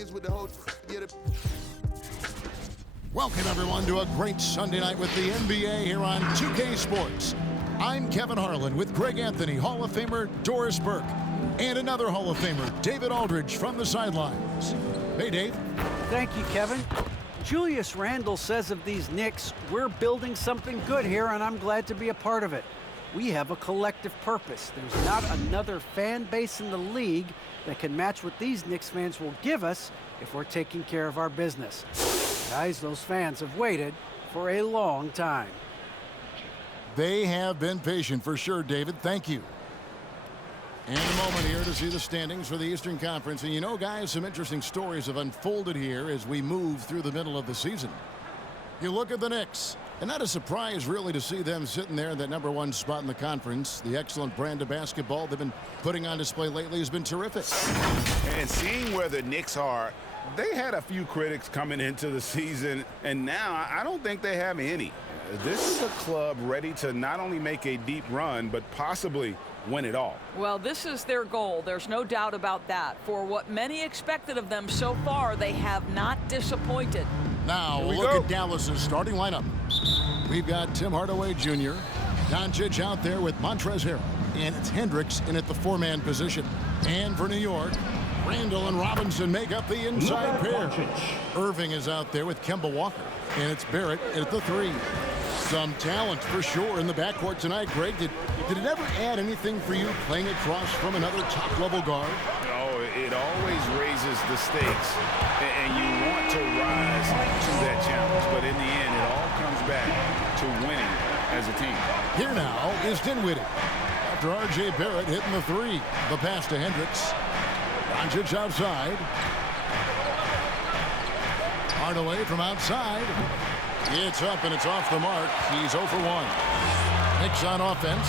miss with the whole Welcome, everyone, to a great Sunday night with the NBA here on 2K Sports. I'm Kevin Harlan with Greg Anthony, Hall of Famer Doris Burke, and another Hall of Famer, David Aldridge, from the sidelines. Hey, Dave. Thank you, Kevin. Julius Randle says of these Knicks, we're building something good here, and I'm glad to be a part of it. We have a collective purpose. There's not another fan base in the league that can match what these Knicks fans will give us if we're taking care of our business. Guys, those fans have waited for a long time. They have been patient for sure, David. Thank you. And a moment here to see the standings for the Eastern Conference. And you know, guys, some interesting stories have unfolded here as we move through the middle of the season. You look at the Knicks, and not a surprise, really, to see them sitting there in that #1 spot in the conference. The excellent brand of basketball they've been putting on display lately has been terrific. And seeing where the Knicks are, they had a few critics coming into the season, and now I don't think they have any. This is a club ready to not only make a deep run, but possibly win it all. Well, this is their goal. There's no doubt about that. For what many expected of them so far, they have not disappointed. Now, look at Dallas's starting lineup. We've got Tim Hardaway Jr., Doncic out there with Montrezl Harrell, and it's Hendricks in at the four-man position. And for New York, Randle and Robinson make up the inside pair. Irving is out there with Kemba Walker, and it's Barrett at the 3. Some talent for sure in the backcourt tonight. Greg, did it ever add anything for you playing across from another top-level guard? Oh, it always raises the stakes, and you want to rise to that challenge. But in the end, it all comes back to winning as a team. Here now is Dinwiddie. After R.J. Barrett hitting the 3. The pass to Hendricks. Doncic outside. Hardaway from outside. It's up and it's off the mark. He's 0 for 1. Knicks on offense.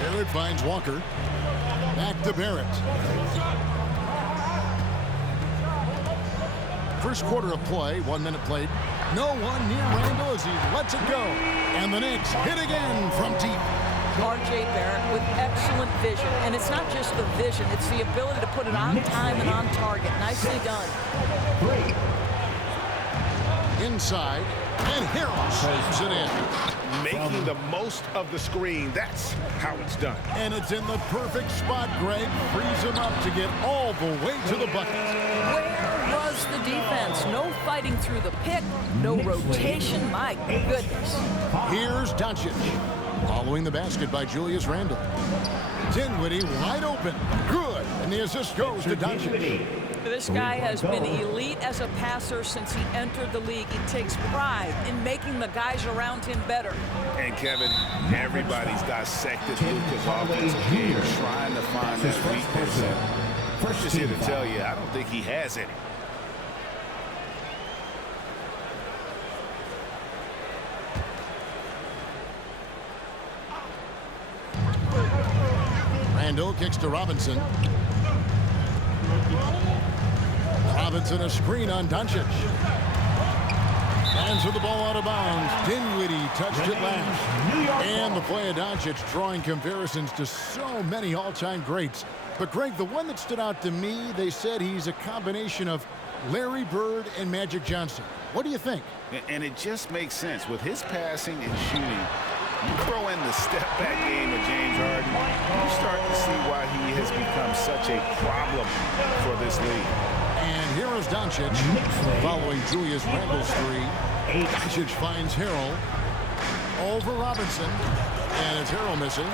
Barrett finds Walker. Back to Barrett. First quarter of play, 1 minute played. No one near Randle as he lets it go. And the Knicks hit again from deep. R.J. Barrett with excellent vision. And it's not just the vision, it's the ability to put it on time and on target. Nicely done. Inside, and Harrell slams it in. Making the most of the screen, that's how it's done. And it's in the perfect spot, Greg. Frees him up to get all the way to the bucket. Where was the defense? No fighting through the pick, no rotation. My goodness. Here's Doncic. Following the basket by Julius Randle. Dinwiddie wide open. Good. And the assist goes to Doncic. This guy has been elite as a passer since he entered the league. He takes pride in making the guys around him better. And Kevin, everybody's dissected Luka's offensive game, trying to find that weakness. I'm just here to tell you, I don't think he has any. Randle kicks to Robinson. Robinson a screen on Doncic. Hands with the ball out of bounds. Dinwiddie touched it last. And the play of Doncic drawing comparisons to so many all-time greats. But Greg, the one that stood out to me, they said he's a combination of Larry Bird and Magic Johnson. What do you think? And it just makes sense. With his passing and shooting, you throw in the step-back game of James Harden, you start to see why he has become such a problem for this league. And here is Doncic following Julius Randle's 3. Doncic finds Harrell over Robinson, and it's Harrell missing.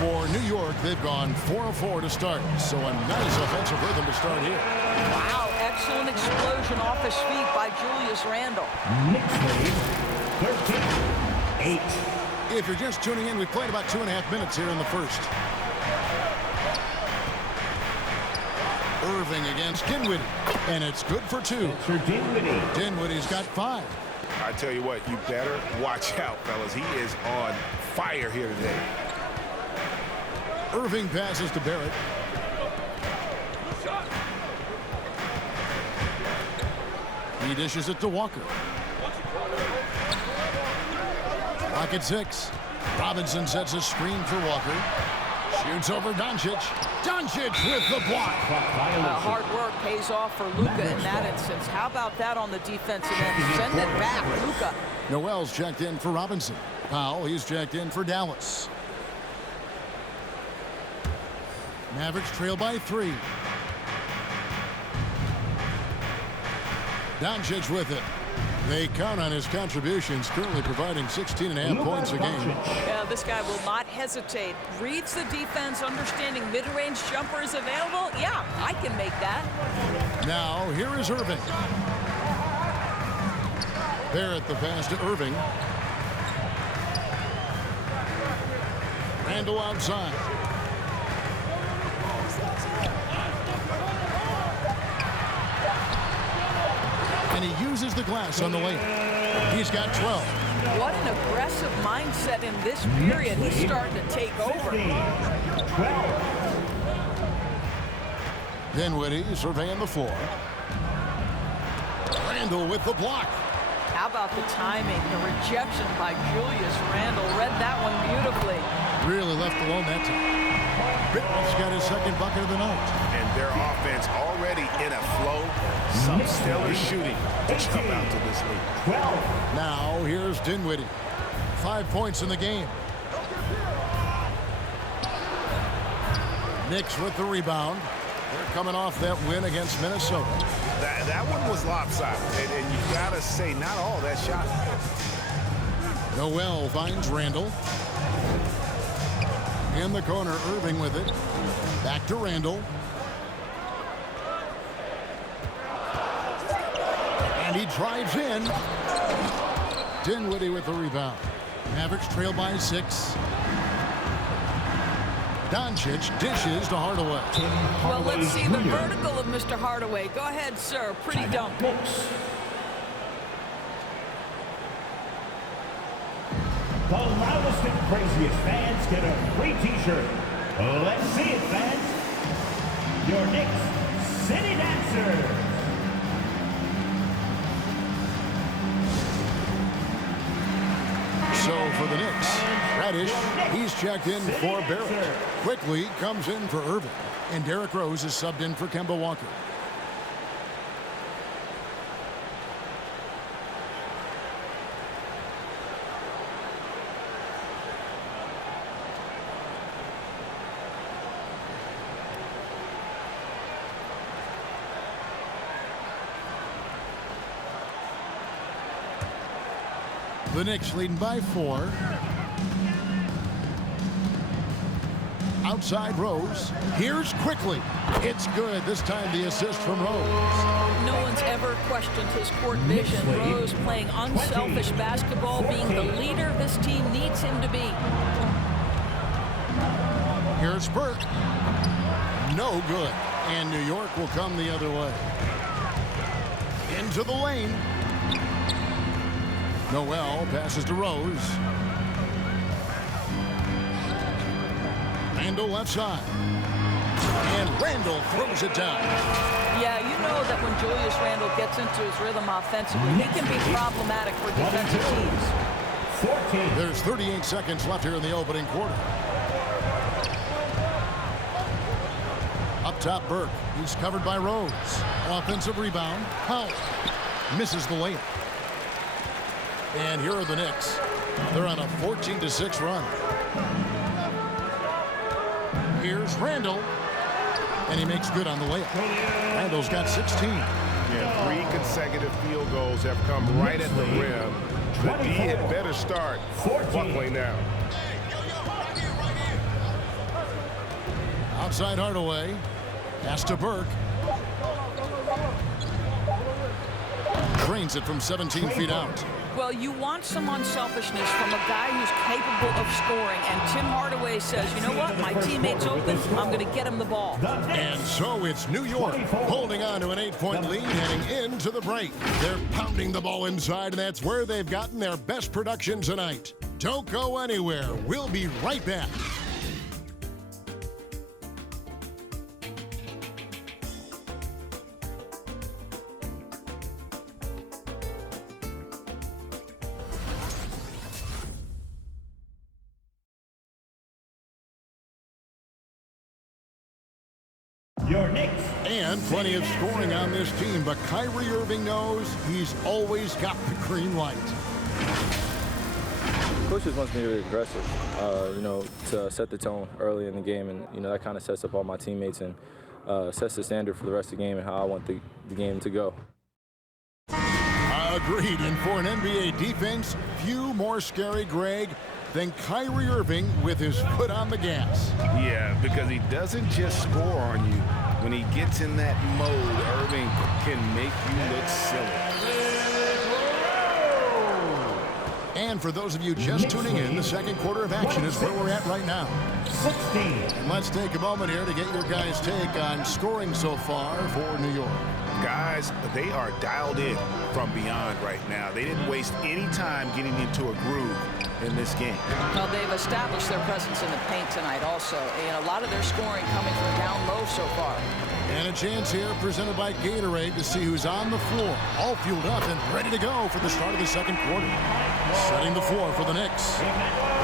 For New York, they've gone 4 of 4 to start, so a nice offensive rhythm to start here. Wow, excellent explosion off his feet by Julius Randle. Knicks 13-8. If you're just tuning in, we played about 2.5 minutes here in the first. Irving against Dinwiddie, and it's good for 2. For Dinwiddie. Dinwiddie's got 5. I tell you what, you better watch out, fellas. He is on fire here today. Irving passes to Barrett. He dishes it to Walker. Clock at 6. Robinson sets a screen for Walker. Shoots over Doncic. Doncic with the block. Hard work pays off for Luka in that instance. How about that on the defensive end? Send it back, Luka. Noel's checked in for Robinson. Powell, he's checked in for Dallas. Mavericks trail by 3. Doncic with it. They count on his contributions, currently providing 16.5 points a game. Yeah, this guy will not hesitate. Reads the defense, understanding mid-range jumper is available. Yeah, I can make that. Now, here is Irving. Barrett the pass to Irving. Randle outside. And he uses the glass on the lane. He's got 12. What an aggressive mindset in this period. He's starting to take over. 12. Dinwiddie surveying the floor. Randle with the block. How about the timing? The rejection by Julius Randle. Read that one beautifully. Really left alone that time. Barrett's got his second bucket of the night. And their offense already in a flow. Some stellar shooting to jump out to this lead. 12. Now here's Dinwiddie. 5 points in the game. Knicks with the rebound. They're coming off that win against Minnesota. That one was lopsided. And you got to say, not all that shot. Noel finds Randle. In the corner, Irving with it. Back to Randle. And he drives in. Dinwiddie with the rebound. Mavericks trail by 6. Doncic dishes to Hardaway. Well, let's see the vertical of Mr. Hardaway. Go ahead, sir. Pretty dunk. The loudest and craziest fans get a free t-shirt. Let's see it, fans. Your Knicks City Dancers. So for the Knicks, Radish, he's checked in for Barrett. Quickly comes in for Irving. And Derrick Rose is subbed in for Kemba Walker. The Knicks leading by 4. Outside Rose. Here's quickly. It's good. This time the assist from Rose. No one's ever questioned his court vision. Rose playing unselfish basketball, being the leader this team needs him to be. Here's Burke. No good. And New York will come the other way. Into the lane. Noel passes to Rose. Randle left side. And Randle throws it down. Yeah, you know that when Julius Randle gets into his rhythm offensively, he can be problematic for defensive teams. 14. There's 38 seconds left here in the opening quarter. Up top, Burke. He's covered by Rose. Offensive rebound. Powell misses the layup. And here are the Knicks. They're on a 14-6 run. Here's Randle. And he makes good on the layup. Randle's got 16. Yeah, 3 consecutive field goals have come right at the rim. The D had better start buckling now. Outside Hardaway. Pass to Burke. Drains it from 17 feet out. Well, you want some unselfishness from a guy who's capable of scoring. And Tim Hardaway says, you know what? My teammate's open. I'm going to get him the ball. And so it's New York holding on to an 8-point lead heading into the break. They're pounding the ball inside, and that's where they've gotten their best production tonight. Don't go anywhere. We'll be right back. your Knicks. And plenty of scoring on this team, but Kyrie Irving knows he's always got the green light. Coach just wants me to be aggressive, to set the tone early in the game, and that kind of sets up all my teammates and sets the standard for the rest of the game and how I want the game to go. Agreed, and for an NBA defense, few more scary, Greg, than Kyrie Irving with his foot on the gas. Yeah, because he doesn't just score on you. When he gets in that mode, Irving can make you look silly. And for those of you just tuning in, the second quarter of action is where we're at right now. 16. And let's take a moment here to get your guys' take on scoring so far for New York. Guys, they are dialed in from beyond right now. They didn't waste any time getting into a groove in this game. Well, they've established their presence in the paint tonight also, and a lot of their scoring coming from down low so far. And a chance here presented by Gatorade to see who's on the floor, all fueled up and ready to go for the start of the second quarter. Setting the floor for the Knicks.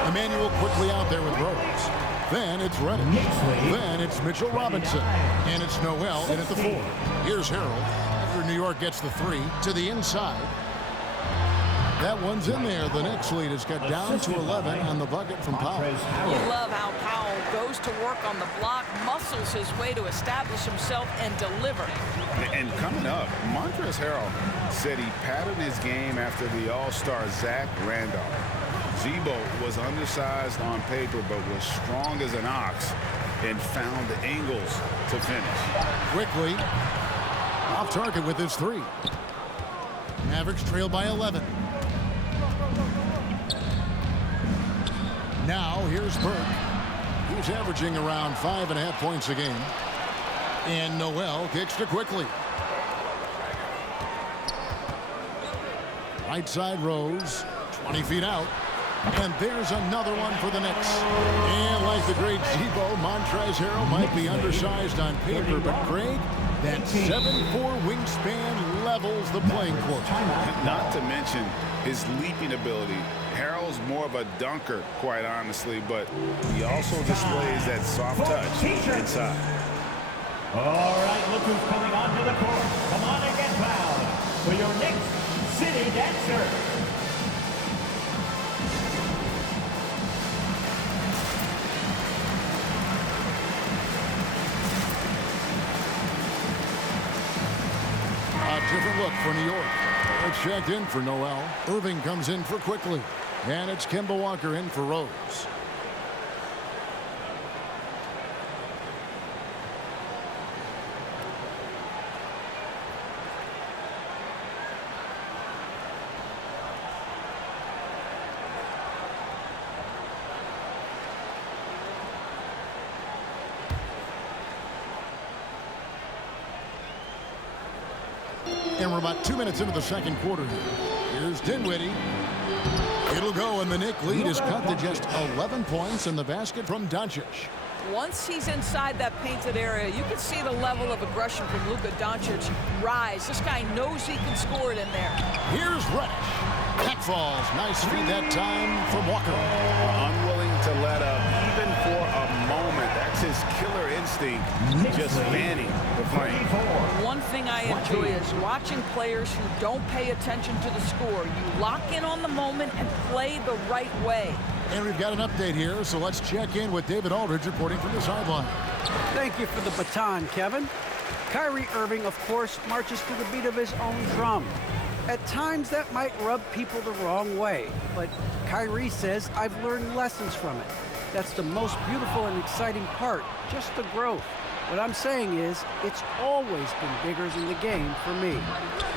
Emmanuel quickly out there with Rose. Then it's Reddish. Then it's Mitchell Robinson. And it's Noel in at the 4. Here's Harrell after New York gets the 3 to the inside. That one's in there. The Knicks lead has got down to 11 on the bucket from Powell. You love how Powell goes to work on the block, muscles his way to establish himself and deliver. And coming up, Montrezl Harrell said he patterned his game after the All-Star Zach Randolph. Zebo was undersized on paper but was strong as an ox and found the angles to finish. Quickly off target with his 3. Mavericks trail by 11. Now here's Burke. He's averaging around 5.5 points a game. And Noel kicks to quickly. Right side Rose, 20 feet out. And there's another one for the Knicks. And like the great Zebo, Montrezl Harrell might be undersized on paper, but Greg, that 7'4" wingspan levels the playing court. Not to mention his leaping ability. Harrell's more of a dunker, quite honestly, but he also displays that soft touch inside. All right, look who's coming onto the court. Come on and get loud for your Knicks City Dancer. A different look for New York. It's checked in for Noel. Irving comes in for quickly. And it's Kemba Walker in for Rose. And we're about 2 minutes into the second quarter here. Here's Dinwiddie. It'll go, and the Knick lead is cut to just 11 points in the basket from Doncic. Once he's inside that painted area, you can see the level of aggression from Luka Doncic rise. This guy knows he can score it in there. Here's Reddish. That falls. Nice feed that time from Walker. Unwilling to let up even for a moment. That's his killer instinct, just fanning the flame. One thing I enjoy is watching players who don't pay attention to the score. You lock in on the moment and play the right way. And we've got an update here, so let's check in with David Aldridge reporting from the sideline. Thank you for the baton, Kevin. Kyrie Irving, of course, marches to the beat of his own drum. At times, that might rub people the wrong way, but Kyrie says, I've learned lessons from it. That's the most beautiful and exciting part, just the growth. What I'm saying is, it's always been bigger than the game for me.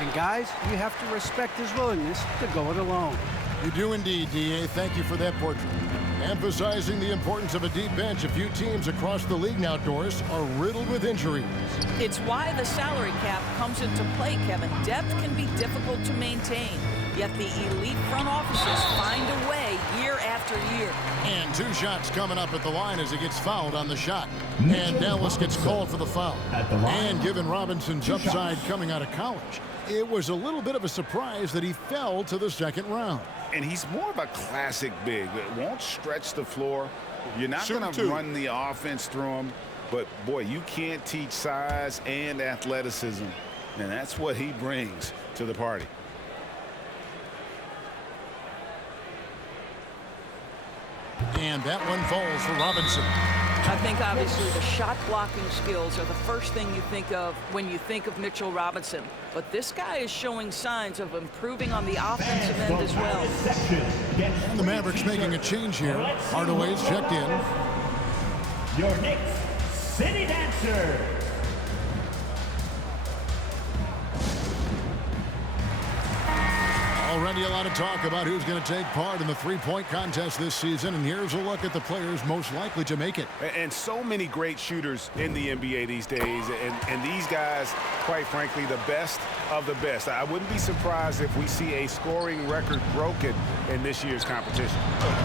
And guys, you have to respect his willingness to go it alone. You do indeed, D.A. Thank you for that portrait. Emphasizing the importance of a deep bench, a few teams across the league now, Doris, are riddled with injuries. It's why the salary cap comes into play, Kevin. Depth can be difficult to maintain, yet the elite front offices find a way year after year. And 2 shots coming up at the line as he gets fouled on the shot. And Dallas gets called for the foul. And given Robinson's upside coming out of college, it was a little bit of a surprise that he fell to the second round. And he's more of a classic big. It won't stretch the floor. You're not going to run the offense through him. But, boy, you can't teach size and athleticism, and that's what he brings to the party. And that one falls for Robinson. I think obviously the shot blocking skills are the first thing you think of when you think of Mitchell Robinson. But this guy is showing signs of improving on the offensive end as well. And the Mavericks making a change here. Hardaway's checked in. Your Knicks City Dancer. Already a lot of talk about who's going to take part in the three-point contest this season, and here's a look at the players most likely to make it. And so many great shooters in the NBA these days, and these guys, quite frankly, the best of the best. I wouldn't be surprised if we see a scoring record broken in this year's competition.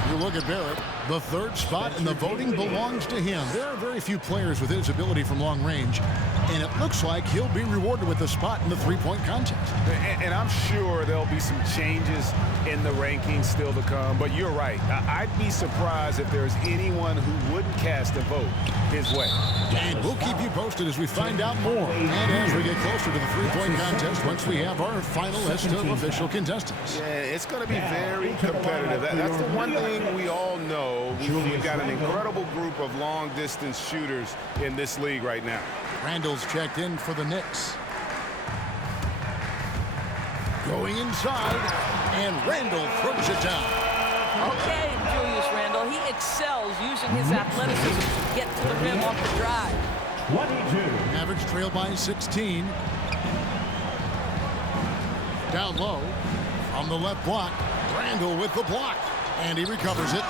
You look at Barrett, the third spot in the voting belongs to him. There are very few players with his ability from long range, and it looks like he'll be rewarded with a spot in the three-point contest. And I'm sure there'll be some changes in the rankings still to come, but you're right. I'd be surprised if there's anyone who wouldn't cast a vote his way. And we'll keep you posted as we find out more, and as we get closer to the three-point contest once we have our final list of official contestants. Yeah, it's going to be very competitive. That's the one thing we all know. We've got an incredible group of long-distance shooters in this league right now. Randle's checked in for the Knicks. Going inside, and Randle throws it down. Okay, Julius Randle, he excels using his athleticism to get to the rim off the drive. 22. Mavericks trail by 16. Down low, on the left block, Randle with the block, and he recovers it.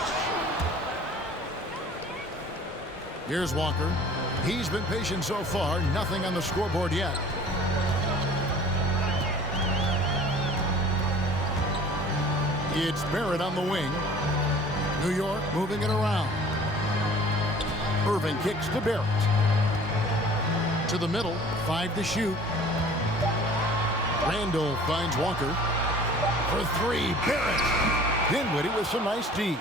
Here's Walker. He's been patient so far, nothing on the scoreboard yet. It's Barrett on the wing. New York moving it around. Irving kicks to Barrett. To the middle, 5 to shoot. Randle finds Walker. For 3, Barrett. Dinwiddie with some nice D.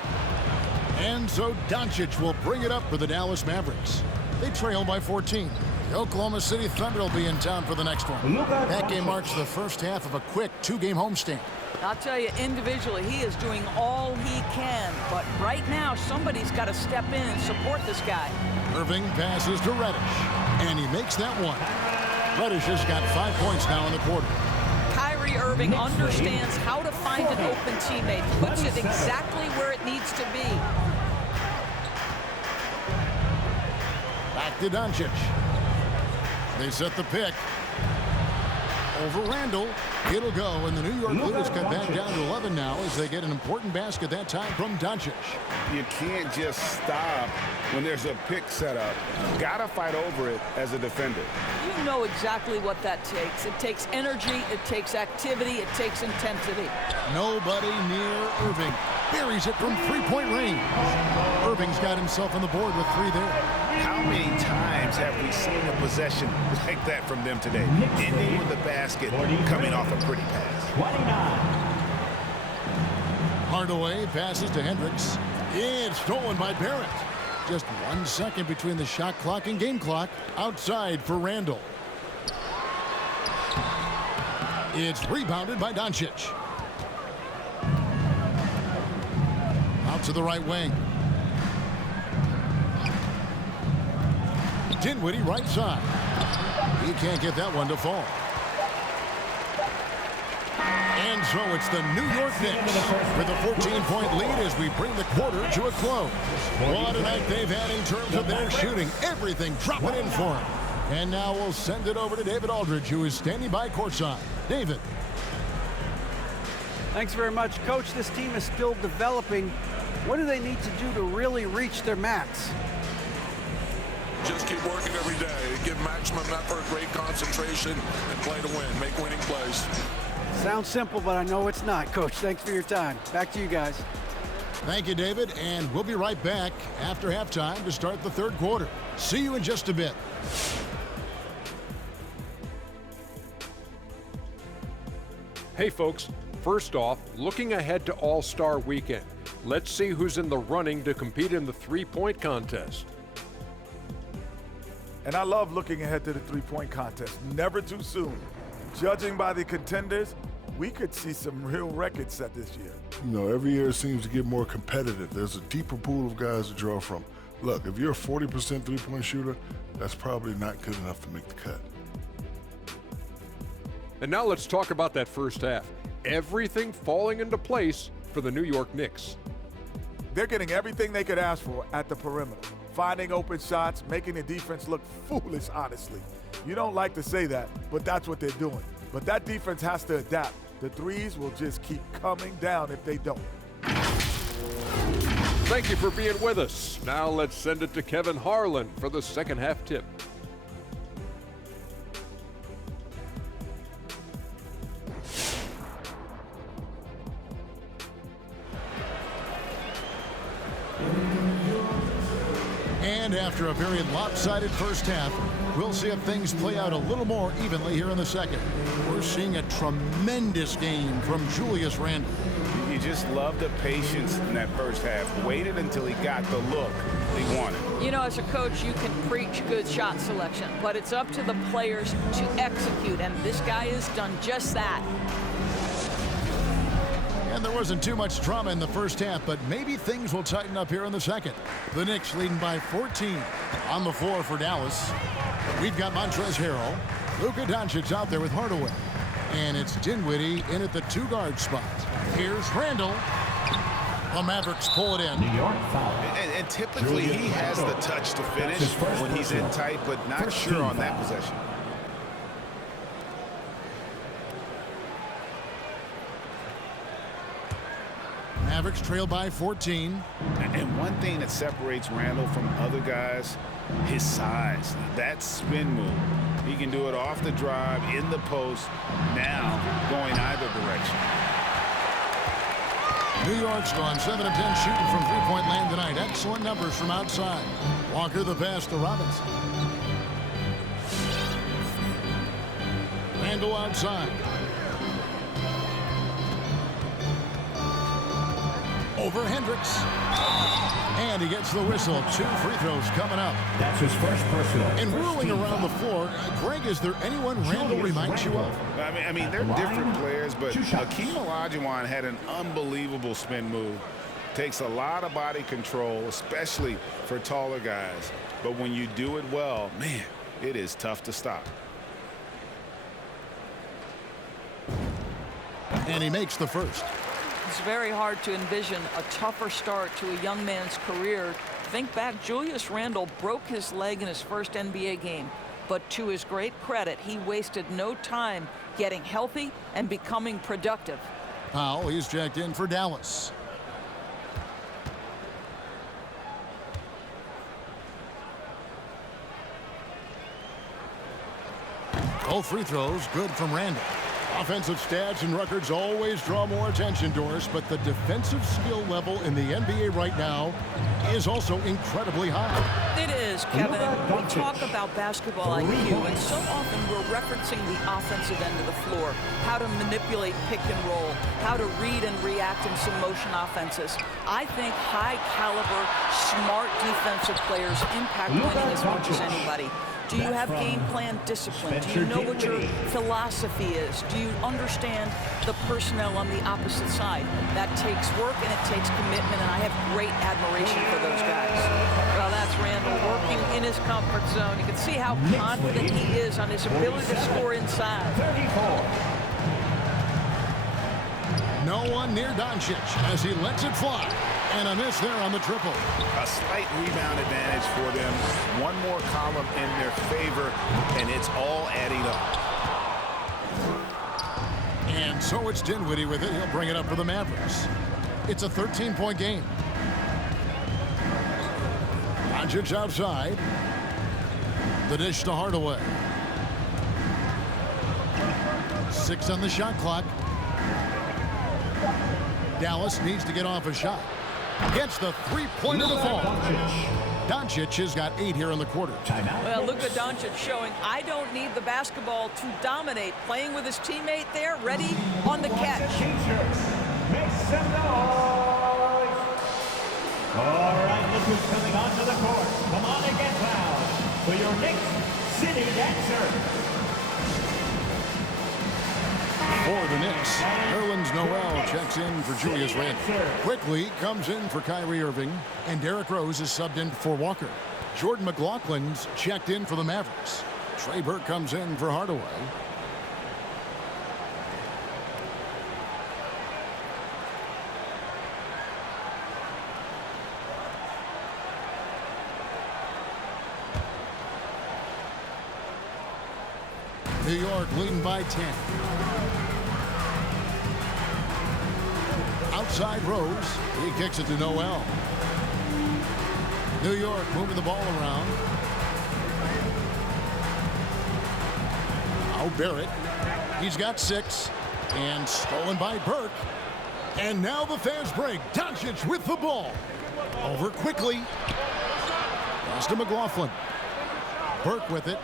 And so Doncic will bring it up for the Dallas Mavericks. They trail by 14. The Oklahoma City Thunder will be in town for the next one. That game marks the first half of a quick 2-game homestand. I'll tell you, individually, he is doing all he can. But right now, somebody's got to step in and support this guy. Irving passes to Reddish, and he makes that one. Reddish has got 5 points now in the quarter. Kyrie Irving understands how to find an open teammate, puts it exactly where it needs to be. Back to Doncic. They set the pick. Over Randle. It'll go, and the New York Blues cut back down to 11 now as they get an important basket that time from Doncic. You can't just stop when there's a pick set up. You've got to fight over it as a defender. You know exactly what that takes. It takes energy, it takes activity, it takes intensity. Nobody near Irving. Buries it from three-point range. Irving's got himself on the board with 3 there. How many times have we seen a possession like that from them today? Ending with the basket, coming off a pretty pass. 29. Hardaway passes to Hendricks. It's stolen by Barrett. Just 1 second between the shot clock and game clock. Outside for Randle. It's rebounded by Doncic. Out to the right wing. Dinwiddie right side. He can't get that one to fall. And so it's the New York Knicks with a 14-point lead as we bring the quarter to a close. What a night they've had in terms of their shooting. Everything dropping in for them. And now we'll send it over to David Aldridge, who is standing by courtside. David. Thanks very much, Coach. This team is still developing. What do they need to do to really reach their max? Just keep working every day. Give maximum effort, great concentration, and play to win. Make winning plays. Sounds simple, but I know it's not, Coach. Thanks for your time. Back to you guys. Thank you, David, and we'll be right back after halftime to start the third quarter. See you in just a bit. Hey, folks. First off, looking ahead to All-Star Weekend. Let's see who's in the running to compete in the three-point contest. And I love looking ahead to the three-point contest. Never too soon. Judging by the contenders, we could see some real records set this year. You know, every year it seems to get more competitive. There's a deeper pool of guys to draw from. Look, if you're a 40% three-point shooter, that's probably not good enough to make the cut. And now let's talk about that first half. Everything falling into place for the New York Knicks. They're getting everything they could ask for at the perimeter. Finding open shots, making the defense look foolish, honestly. You don't like to say that, but that's what they're doing. But that defense has to adapt. The threes will just keep coming down if they don't. Thank you for being with us. Now let's send it to Kevin Harlan for the second half tip. And after a very lopsided first half, we'll see if things play out a little more evenly here in the second. We're seeing a tremendous game from Julius Randle. You just love the patience in that first half. Waited until he got the look he wanted. You know, as a coach, you can preach good shot selection, but it's up to the players to execute, and this guy has done just that. And there wasn't too much drama in the first half, but maybe things will tighten up here in the second. The Knicks leading by 14. On the floor for Dallas, we've got Montrezl Harrell. Luka Doncic out there with Hardaway. And it's Dinwiddie in at the two-guard spot. Here's Randle. The Mavericks pull it in. New York foul. And typically he has the touch to finish when he's in tight, but not sure on that possession. Mavericks trail by 14. And one thing that separates Randle from other guys, his size. That spin move. He can do it off the drive, in the post, now going either direction. New York's gone 7 of 10 shooting from three-point land tonight. Excellent numbers from outside. Walker the pass to Robinson. Randle outside. Over Hendricks. And he gets the whistle. 2 free throws coming up. That's his first personal. And whirling around the floor, Greg, is there anyone Randle reminds you of? I mean, they're different players, but Hakeem Olajuwon had an unbelievable spin move. Takes a lot of body control, especially for taller guys. But when you do it well, man, it is tough to stop. And he makes the first. It's very hard to envision a tougher start to a young man's career. Think back, Julius Randle broke his leg in his first NBA game, but to his great credit, he wasted no time getting healthy and becoming productive. Powell, he's checked in for Dallas. Both free throws good from Randle. Offensive stats and records always draw more attention to us, but the defensive skill level in the NBA right now is also incredibly high. It is, Kevin. We talk about basketball IQ, and so often we're referencing the offensive end of the floor, how to manipulate pick and roll, how to read and react in some motion offenses. I think high-caliber, smart defensive players impact winning as much as anybody. Do you have game plan discipline? Do you know what your philosophy is? Do you understand the personnel on the opposite side? That takes work and it takes commitment, and I have great admiration for those guys. Well, that's Randle working in his comfort zone. You can see how confident he is on his ability to score inside. 34. No one near Doncic as he lets it fly. And a miss there on the triple. A slight rebound advantage for them. One more column in their favor, and it's all adding up. And so it's Dinwiddie with it. He'll bring it up for the Mavericks. It's a 13-point game. Doncic outside. The dish to Hardaway. 6 on the shot clock. Dallas needs to get off a shot. Gets the three-pointer to fall. Doncic has got 8 here in the quarter. Well, Luka Doncic showing I don't need the basketball to dominate. Playing with his teammate there, ready on the catch. Make some noise. All right, look who's coming onto the court. Come on and get fouled. for your Knicks City Dancer. For the Knicks, Nerlens Noel checks in for Julius Randle. Quickly comes in for Kyrie Irving, and Derrick Rose is subbed in for Walker. Jordan McLaughlin's checked in for the Mavericks. Trey Burke comes in for Hardaway. New York leading by 10. Outside Rose. He kicks it to Noel. New York moving the ball around. Now Barrett. He's got 6. And stolen by Burke. And now the fast break. Doncic with the ball. Over quickly. Pass to McLaughlin. Burke with it.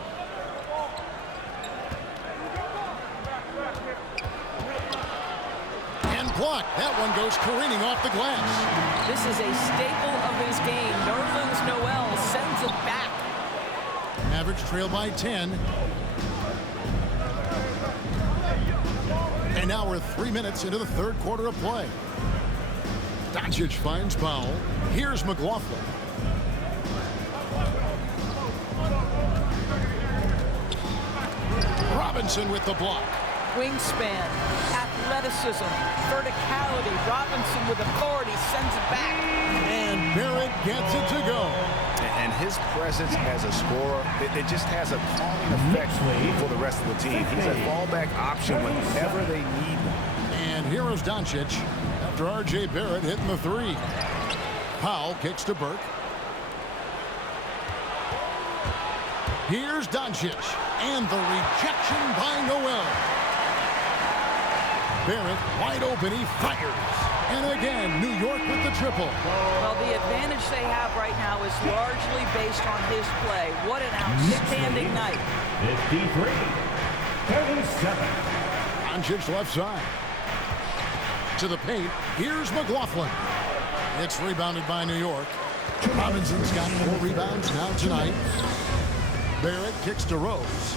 Block. That one goes careening off the glass. This is a staple of his game. Nerlens Noel sends it back. Mavericks trail by 10. And now we're 3 minutes into the third quarter of play. Doncic finds Powell. Here's McLaughlin. Robinson with the block. Wingspan, athleticism, verticality. Robinson with authority sends it back. And Barrett gets it to go. And his presence as a scorer, it just has a calming effect for the rest of the team. He's a fallback option whenever they need him. And here is Doncic after R.J. Barrett hitting the 3. Powell kicks to Burke. Here's Doncic. And the rejection by Noel. Barrett wide open, he fires. And again, New York with the triple. Well, the advantage they have right now is largely based on his play. What an outstanding night. 53-37. Doncic left side. To the paint, here's McLaughlin. It's rebounded by New York. Robinson's got 4 rebounds now tonight. Barrett kicks to Rose.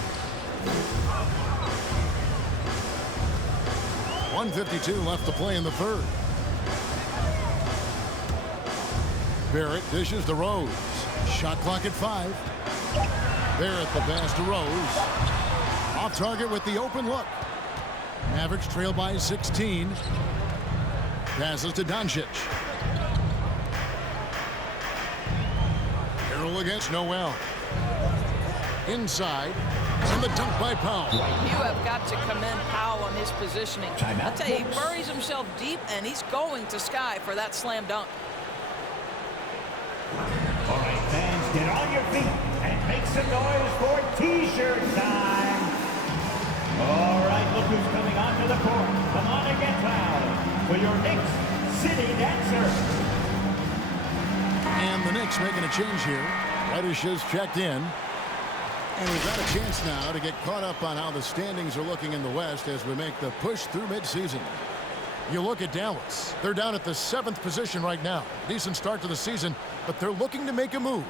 1:52 left to play in the third. Barrett dishes to Rose. Shot clock at 5. Barrett the pass to Rose. Off target with the open look. Mavericks trail by 16. Passes to Doncic. Carroll against Noel. Inside. And the dunk by Powell. You have got to commend Powell on his positioning. I tell you, he buries himself deep, and he's going to sky for that slam dunk. All right, fans, get on your feet and make some noise for T-shirt time. All right, look who's coming onto the court. Come on and get loud for your Knicks City Dancer. And the Knicks making a change here. Reddish has checked in. And we've got a chance now to get caught up on how the standings are looking in the West as we make the push through midseason. You look at Dallas. They're down at the 7th position right now. Decent start to the season, but they're looking to make a move.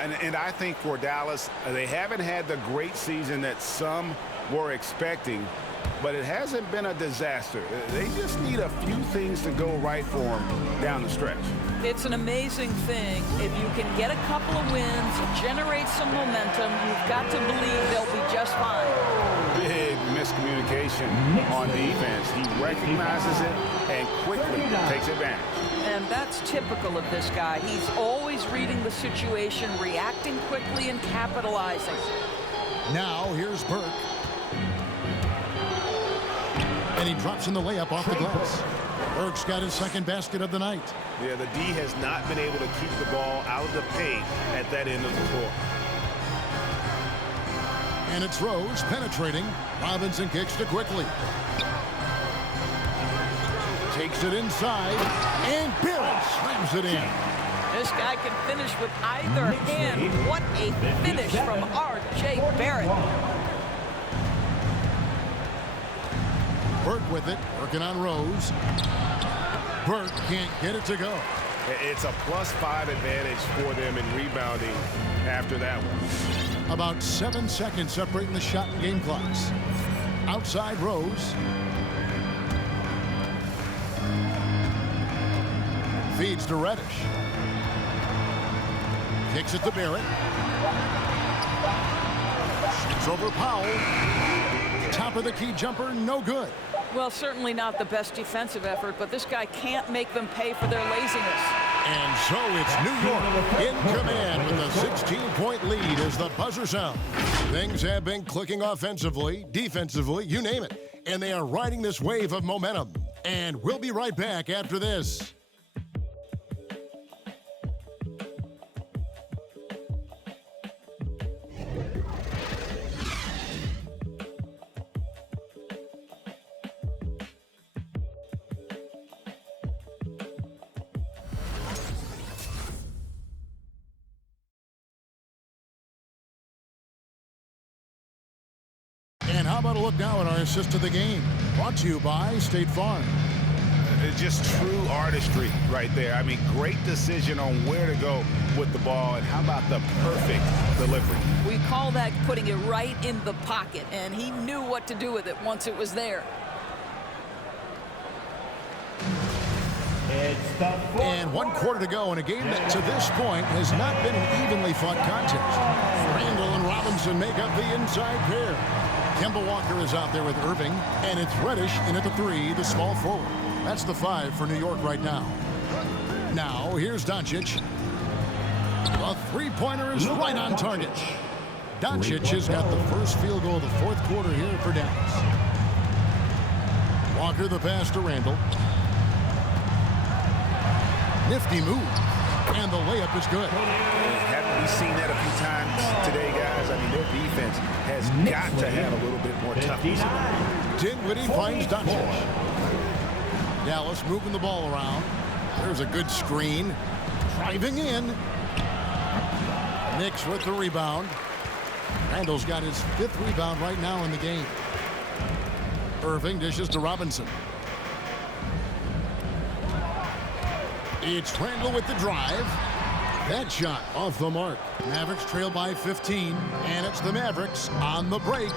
And I think for Dallas, they haven't had the great season that some were expecting, but it hasn't been a disaster. They just need a few things to go right for them down the stretch. It's an amazing thing. If you can get a couple of wins, generate some momentum, you've got to believe they'll be just fine. Big miscommunication on defense. He recognizes it and quickly takes advantage. And that's typical of this guy. He's always reading the situation, reacting quickly, and capitalizing. Now here's Burke. And he drops in the layup off the glass. Burke's got his second basket of the night. Yeah, the D has not been able to keep the ball out of the paint at that end of the court. And it's Rose penetrating. Robinson kicks to quickly. Takes it inside. And Barrett slams it in. This guy can finish with either hand. What a finish from R.J. Barrett. Burke with it, working on Rose. Burke can't get it to go. It's a +5 advantage for them in rebounding after that one. About 7 seconds separating the shot and game clocks. Outside Rose. Feeds to Reddish. Kicks it to Barrett. Shoots over Powell. Top of the key jumper, no good. Well, certainly not the best defensive effort, but this guy can't make them pay for their laziness. And so it's New York in command with a 16-point lead as the buzzer sounds. Things have been clicking offensively, defensively, you name it. And they are riding this wave of momentum. And we'll be right back after this. And how about a look now at our assist to the game? Brought to you by State Farm. It's just true artistry right there. I mean, great decision on where to go with the ball, and how about the perfect delivery? We call that putting it right in the pocket, and he knew what to do with it once it was there. And 1 quarter to go in a game that to this point has not been an evenly fought contest. Randle and Robinson make up the inside pair. Kemba Walker is out there with Irving, and it's Reddish in at the 3, the small forward. That's the 5 for New York right now. Now, here's Doncic. The three-pointer is right on target. Doncic has got the first field goal of the 4th quarter here for Dallas. Walker the pass to Randle. Nifty move. And the layup is good. Haven't we seen that a few times today, guys? I mean, their defense has got to have a little bit more toughness. Dinwiddie finds Doncic. Dallas moving the ball around. There's a good screen. Driving in. Knicks with the rebound. Randle's got his 5th rebound right now in the game. Irving dishes to Robinson. It's Randle with the drive. That shot off the mark. Mavericks trail by 15, and it's the Mavericks on the break.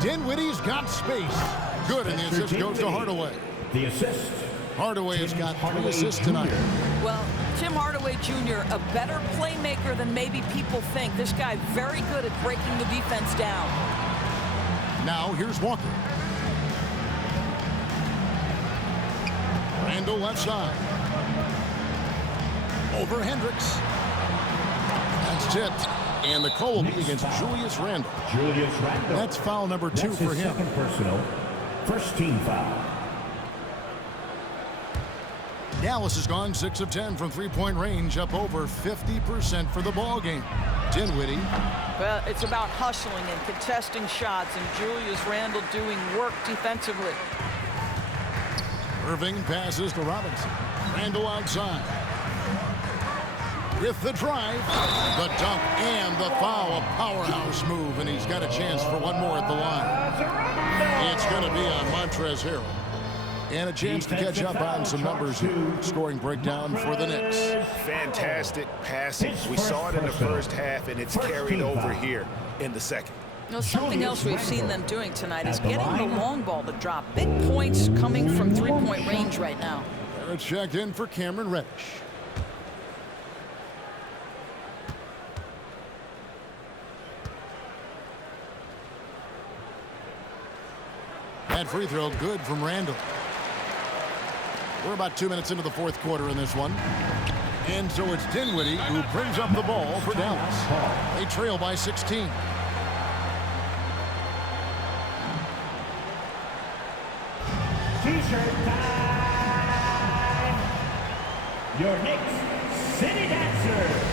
Dinwiddie's got space. Good, and the assist goes to Hardaway. The assist. Hardaway has got 3 assists tonight. Well, Tim Hardaway Jr., a better playmaker than maybe people think. This guy very good at breaking the defense down. Now here's Walker. Randle left side. Over Hendricks. That's tipped. And the call will be against Julius Randle. Julius Randle. That's foul number 2 That's for his him. second personal. First team foul. Dallas has gone 6 of 10 from three-point range, up over 50% for the ball game. Dinwiddie. Well, it's about hustling and contesting shots, and Julius Randle doing work defensively. Irving passes to Robinson. Randle outside. With the drive, the dunk, and the foul. A powerhouse move, and he's got a chance for one more at the line. It's going to be on Montrezl Harrell. And a chance to catch up on some numbers here. Scoring breakdown for the Knicks. Fantastic passing. We saw it in the first half, and it's carried over here in the second. You know, something else we've seen them doing tonight is getting the long ball to drop. Big points coming from three-point range right now. It's checked in for Cameron Reddish. That free throw good from Randle. We're about 2 minutes into the 4th quarter in this one. And so it's Dinwiddie who brings up the ball for Dallas. They trail by 16. T-shirt time. Your Knicks City Dancers.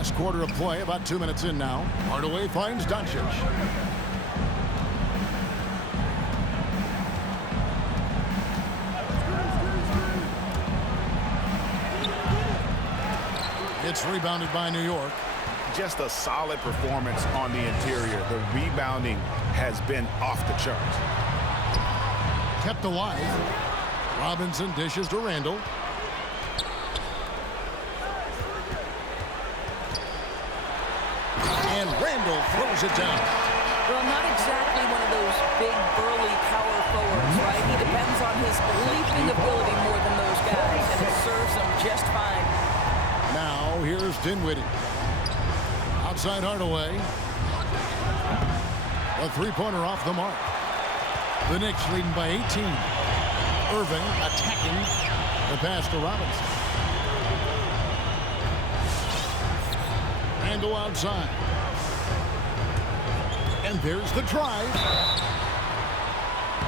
Last quarter of play, about 2 minutes in now. Hardaway finds Doncic. It's rebounded by New York. Just a solid performance on the interior. The rebounding has been off the charts. Kept alive. Robinson dishes to Randle. And Randle throws it down. Well, not exactly one of those big, burly power forwards, right? He depends on his leaping ability more than those guys, and it serves him just fine. Now, here's Dinwiddie. Outside Hardaway. A three-pointer off the mark. The Knicks leading by 18. Irving attacking the pass to Robinson. Randle outside. And there's the drive.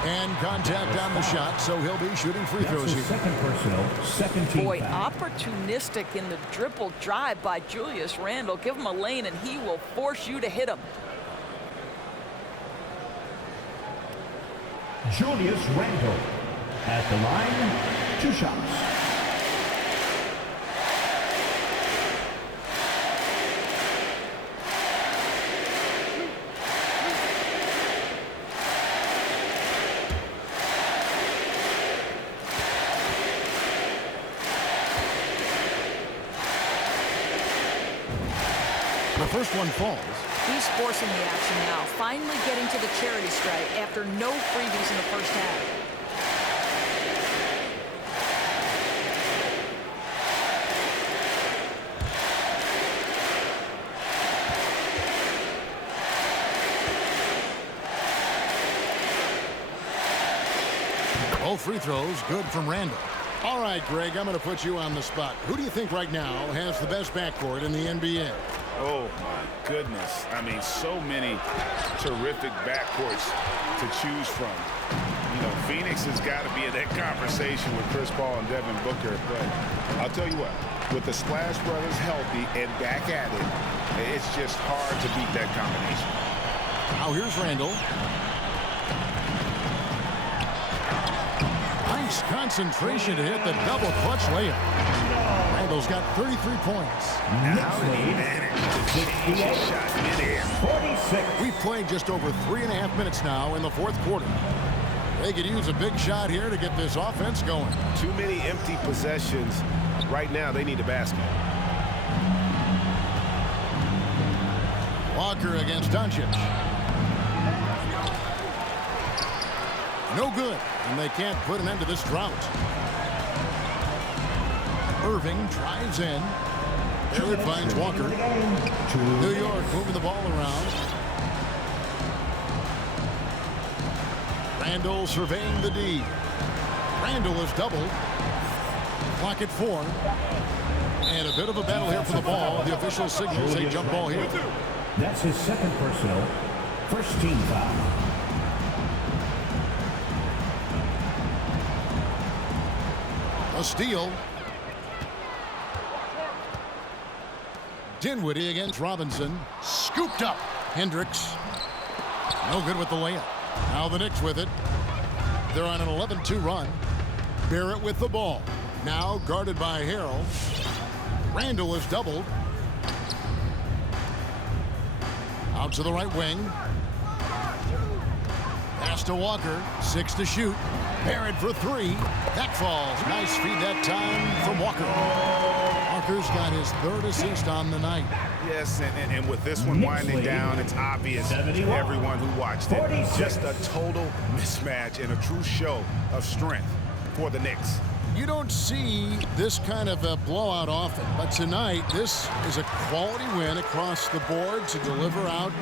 And contact on the shot, so he'll be shooting free throws here. Second personal, second team. Boy, opportunistic in the dribble drive by Julius Randle. Give him a lane, and he will force you to hit him. Julius Randle at the line, 2 shots. The first one falls. He's forcing the action now, finally getting to the charity stripe after no freebies in the first half. Both free throws good from Randle. All right, Greg, I'm going to put you on the spot. Who do you think right now has the best backcourt in the NBA? Oh, my goodness. I mean, so many terrific backcourts to choose from. You know, Phoenix has got to be in that conversation with Chris Paul and Devin Booker. But I'll tell you what, with the Splash Brothers healthy and back at it, it's just hard to beat that combination. Now here's Randle. Nice concentration to hit the double clutch layup. Randle's got 33 points. How did he manage to get his shot midair? 46. We've played just over 3.5 minutes now in the fourth quarter. They could use a big shot here to get this offense going. Too many empty possessions. Right now, they need a basket. Walker against Doncic. No good, and they can't put an end to this drought. Irving drives in. There it finds Walker. New York moving the ball around. Randle surveying the D. Randle is doubled. Clock at 4. And a bit of a battle here for the ball. The official signals a jump ball here. That's his second personal, first team foul. A steal. Dinwiddie against Robinson. Scooped up. Hendricks. No good with the layup. Now the Knicks with it. They're on an 11-2 run. Barrett with the ball. Now guarded by Harrell. Randle is doubled. Out to the right wing. Pass to Walker. 6 to shoot. Barrett for 3. That falls. Nice feed that time from Walker. Walker's got his 3rd assist on the night. Yes, and with this one winding down, it's obvious to everyone who watched it. Just a total mismatch and a true show of strength for the Knicks. You don't see this kind of a blowout often, but tonight this is a quality win across the board to deliver out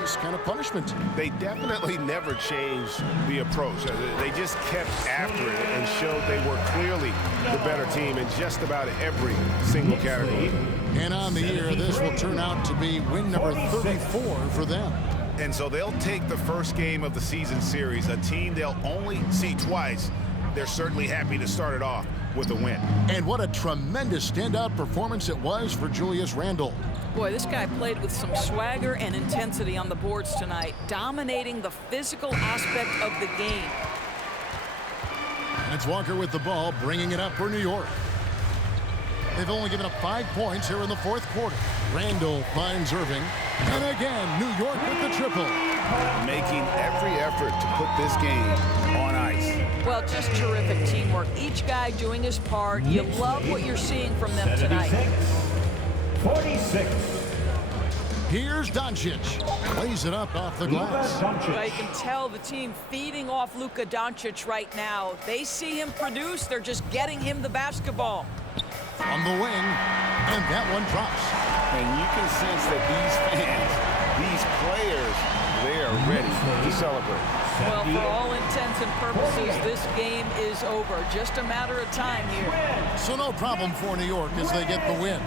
this kind of punishment. They definitely never changed the approach. They just kept after it and showed they were clearly the better team in just about every single category. And on the year, this will turn out to be win number 34 for them. And so they'll take the first game of the season series, a team they'll only see twice. They're certainly happy to start it off with a win. And what a tremendous standout performance it was for Julius Randle. Boy, this guy played with some swagger and intensity on the boards tonight, dominating the physical aspect of the game. It's Walker with the ball, bringing it up for New York. They've only given up 5 points here in the fourth quarter. Randle finds Irving. And again, New York with the triple. Making every effort to put this game on ice. Well, just terrific teamwork. Each guy doing his part. You love what you're seeing from them tonight. 46. Here's Doncic. Plays it up off the glass. Well, you can tell the team feeding off Luka Doncic right now. They see him produce. They're just getting him the basketball. On the wing, and that one drops. And you can sense that these fans, these players, they are ready to celebrate. Well, for all intents and purposes, this game is over. Just a matter of time here. So no problem for New York as they get the win.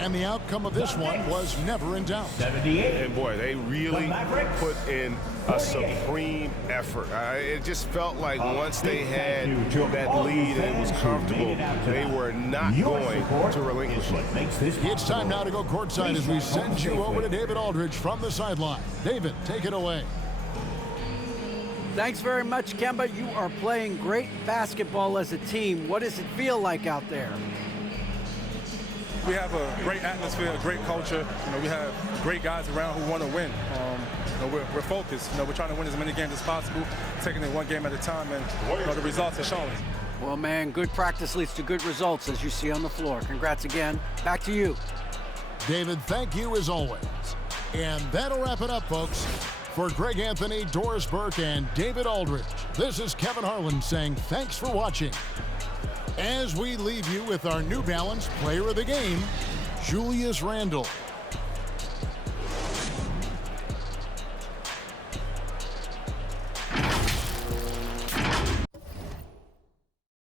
And the outcome of this one was never in doubt. 78. And boy, they really put in a supreme effort. It just felt like once they had that lead and it was comfortable, they were not going to relinquish it. It's time now to go courtside as we send you over to David Aldridge from the sideline. David, take it away. Thanks very much, Kemba. You are playing great basketball as a team. What does it feel like out there? We have a great atmosphere, a great culture. We have great guys around who want to win. We're focused. We're trying to win as many games as possible, taking it one game at a time, and the results are showing. Well, man, good practice leads to good results, as you see on the floor. Congrats again. Back to you. David, thank you as always. And that'll wrap it up, folks. For Greg Anthony, Doris Burke, and David Aldridge, this is Kevin Harlan saying thanks for watching. As we leave you with our New Balance Player of the Game, Julius Randle.